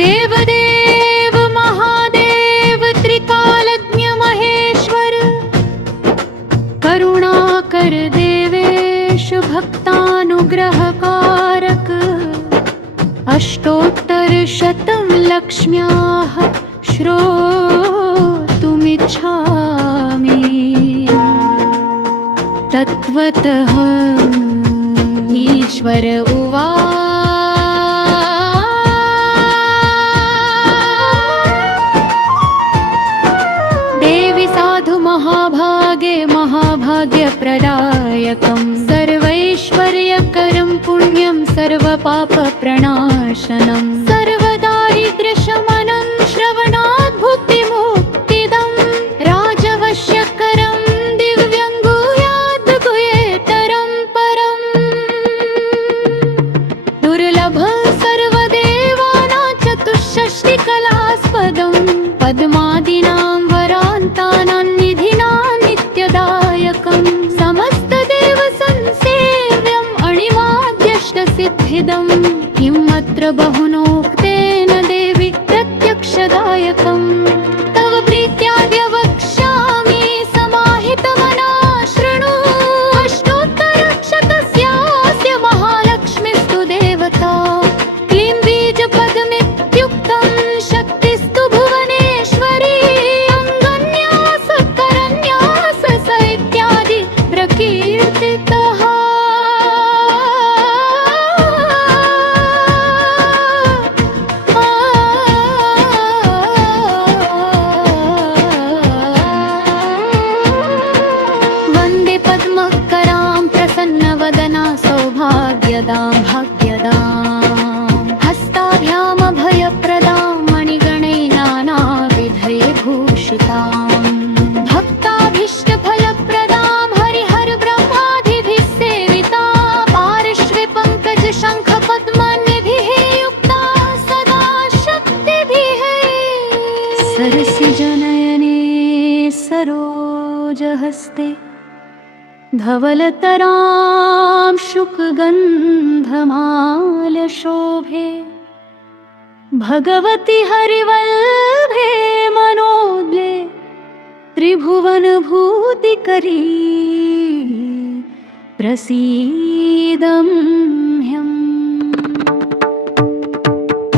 देवदेव महादेव त्रिकालज्ञ महेश्वर करुणाकर देवेश भक्तानुग्रहकारक अष्टोत्तरशतं लक्ष्म्याः श्रोतुमिच्छामि। तत्त्वतः ईश्वर देवि साधु महाभागे महाभाग्यप्रदायकं सर्वैश्वर्यकरं पुण्यं सर्वपापप्रणाशनं सर्वदारिद्र्यशमनं श्रवणात् भुक्तिमुक्तिदं राजवश्यकरं दिव्यं गुह्याद् गुह्येतरं परम् दुर्लभं सर्वदेवानां चतुष्षष्टिकलास्पदं पद्मादीनां वरान्तानां निधिनां नित्यदायकं समस्तदेवसंसेव्यम् अणिमाद्यष्टसिद्धिदं किम् अत्र बहुनोक्तेन देवि प्रत्यक्षदायकं तव प्रीत्याद्य वक्ष्यामि समाहितमना शृणु। अष्टोत्तरशतस्यास्य महालक्ष्मीस्तु देवता क्लीं बीजपदमित्युक्तं शक्तिस्तु भुवनेश्वरी अङ्गन्यास करन्यास स इत्यादि प्रकीर्तितः। वन्दे पद्मकरां प्रसन्नवदना सौभाग्यदां भाग्यदां हस्ताभ्यामभयप्रदां मणिगणैनानाविधैर्भूषितां भक्ताभीष्टफलप्रदां हरिहरब्रह्मादिभिः सेवितां पार्श्वे पङ्कजशङ्खपद्मनिभिः युक्ता सदा शक्तिभिः सरसिजनयने सरोजहस्ते धवलतरां शुकगन्धमालशोभे भगवति हरिवल्लभे मनोज्ञे त्रिभुवनभूतिकरी प्रसीदम्यहम्।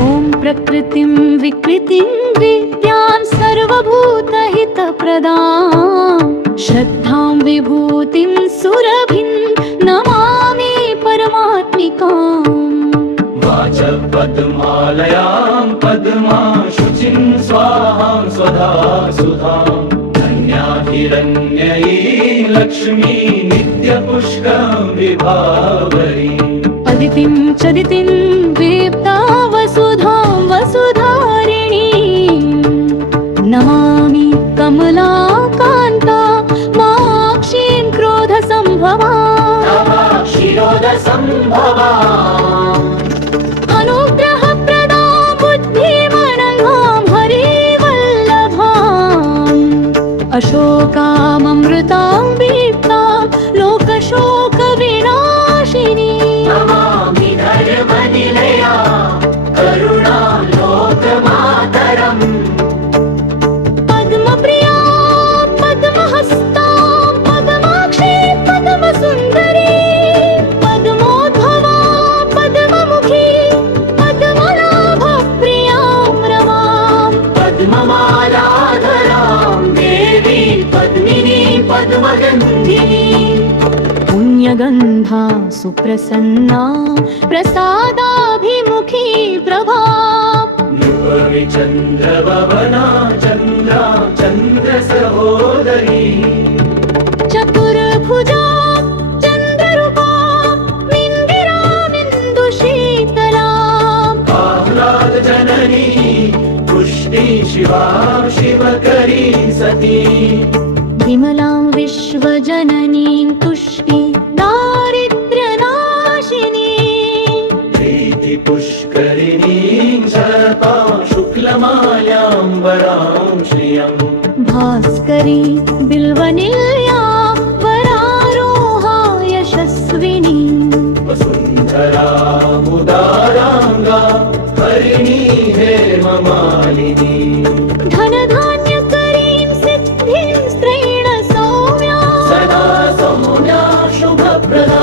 ॐ प्रकृतिं विकृतिं विद्यां सर्वभूतहितप्रदां श्रद्धां विभूतिं सुरभिं नमामि परमात्मिकाम्। वाचपद्मालयां पद्माशुचिं स्वाहां स्वधा सुधां धन्याहिरण्ययीं लक्ष्मी नित्यपुष्कं विभावरी अदितिं चदितिं दीप्ता वसुधां वसुधारिणीं नमामि कमलाकान्ता माक्षीं क्रोधसम्भवां अनुग्रहप्रदां बुद्धिमनघां हरिवल्लभाम् अशोकाममृतां दीप्तां लोकशोकविनाशिनी नमामि धर्मनिलया करुणा लोकमातरम् पद्मप्रियां पद्महस्तां पद्माक्षीं पद्मसुन्दरीं पद्मोद्भवां पद्ममुखीं पद्मनाभप्रियां रमां पद्ममालाधरां देवी पद्मिनी पद्मगन्धिनी पुण्यगन्धा सुप्रसन्ना प्रसादाभिमुखी प्रभा नृपमि चन्द्रभवना चन्द्रा चन्द्रसहोदरी चतुर्भुजा चन्द्ररूपा मिन्दिरामिन्दुशीतलाम् आह्लादजननी पुष्टि शिवा शिवकरी सती विमलां विश्वजननीं तुष्टि दारिद्र्यनाशिनी प्रीतिपुष्करिणीं शरता शुक्लमाल्यां वरां श्रियम् भास्करी बिल्वनिल्या वरारोहा यशस्विनी वसुन्धरा मुदाराङ्गा हरिणी हे हेममालिनी धनधान्यकरीं सिद्धिं स्त्रीण सौम्या सदा सौम्या शुभप्रदा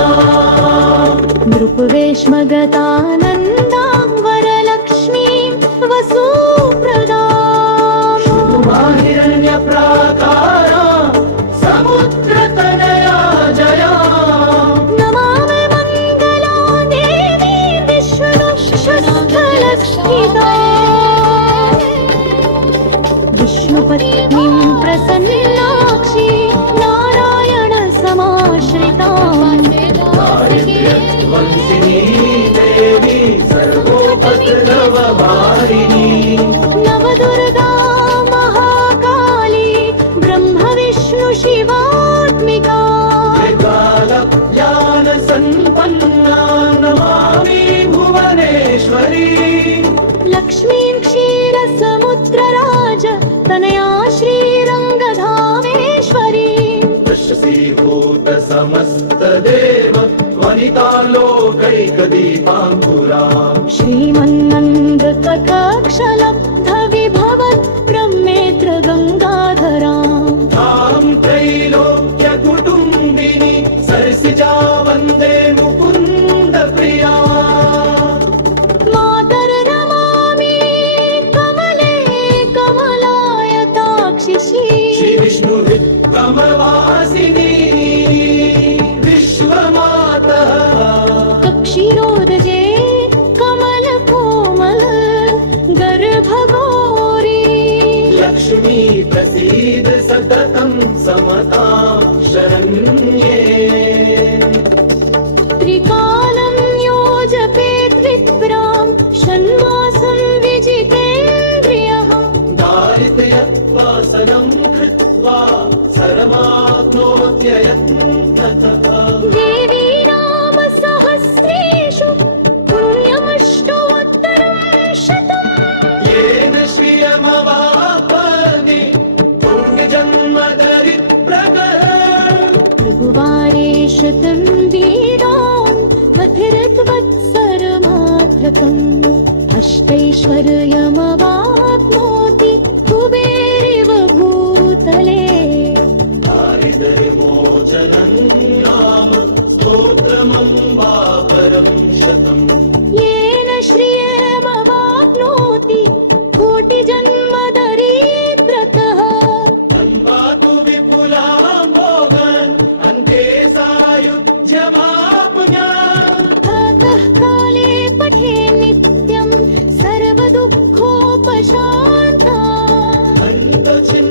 नृपवेश्मगतानन्दां वरलक्ष्मीं वसुप्रदाम् हिरण्यप्राकारा समुद्रतनया जया नमामि मङ्गलां देवी विष्णुशस्त्रलक्षिता विष्णुपत्नीं प्रसन्नाक्षी नारायण समाश्रिताम् वंशिनी देवी सर्वोपद्रववारिणी नवदुर्गा महाकाली ब्रह्म विष्णु शिवात्मिका त्रिकालज्ञानसम्पन्ना नमामि भुवनेश्वरी लक्ष्मीं क्षीरसमुद्रराज तनया श्रीरङ्गधामेश्वरी दशसीभूत समस्तदेव वनिता लोकैकदीपाङ्कुरा श्रीमन्नन्द कथाक्षलब्ध विभवत् ब्रह्मेत्र गङ्गाधरा तां त्रैलोक्य कुटुम्बिनी सरसिजा वन्दे मुकुन्द प्रिया मातर्नमामि कमले कमलायताक्षि श्री विष्णुविक्रमवासिनी विश्वमातः क्षीरोदजे कमल कोमल गर्भगौरी लक्ष्मी प्रसीद सततं समतां शरण्ये त्रिकालं योजपेत् विप्रां षण्मासं विजितेन्द्रियः दारिद्र्यवासनं कृत्वा सर्वमाप्नोत्ययत्नतः देवी नाम सहस्रेषु पुण्यमष्टोत्तरं शतम् येन श्रियमवापदि पुण्यजन्मदरिद्रगः त्रिभुवारे शतं वीरान् मथिरद्वत्सरमात्रकम् अष्टैश्वर्यमवाप्नोति कुबेरिव भूतले दारिद्र्यमोचनं नाम स्तोत्रमम्बापरं शतम् येन श्रियमवाप्नोति कोटिजन्मदरिद्रतः अन्वातु विपुलां भोगान् अन्ते सायुज्यमाप्नुयात् प्रातः काले पठे नित्यं सर्वदुःखोपशान्ता अन्तचिन्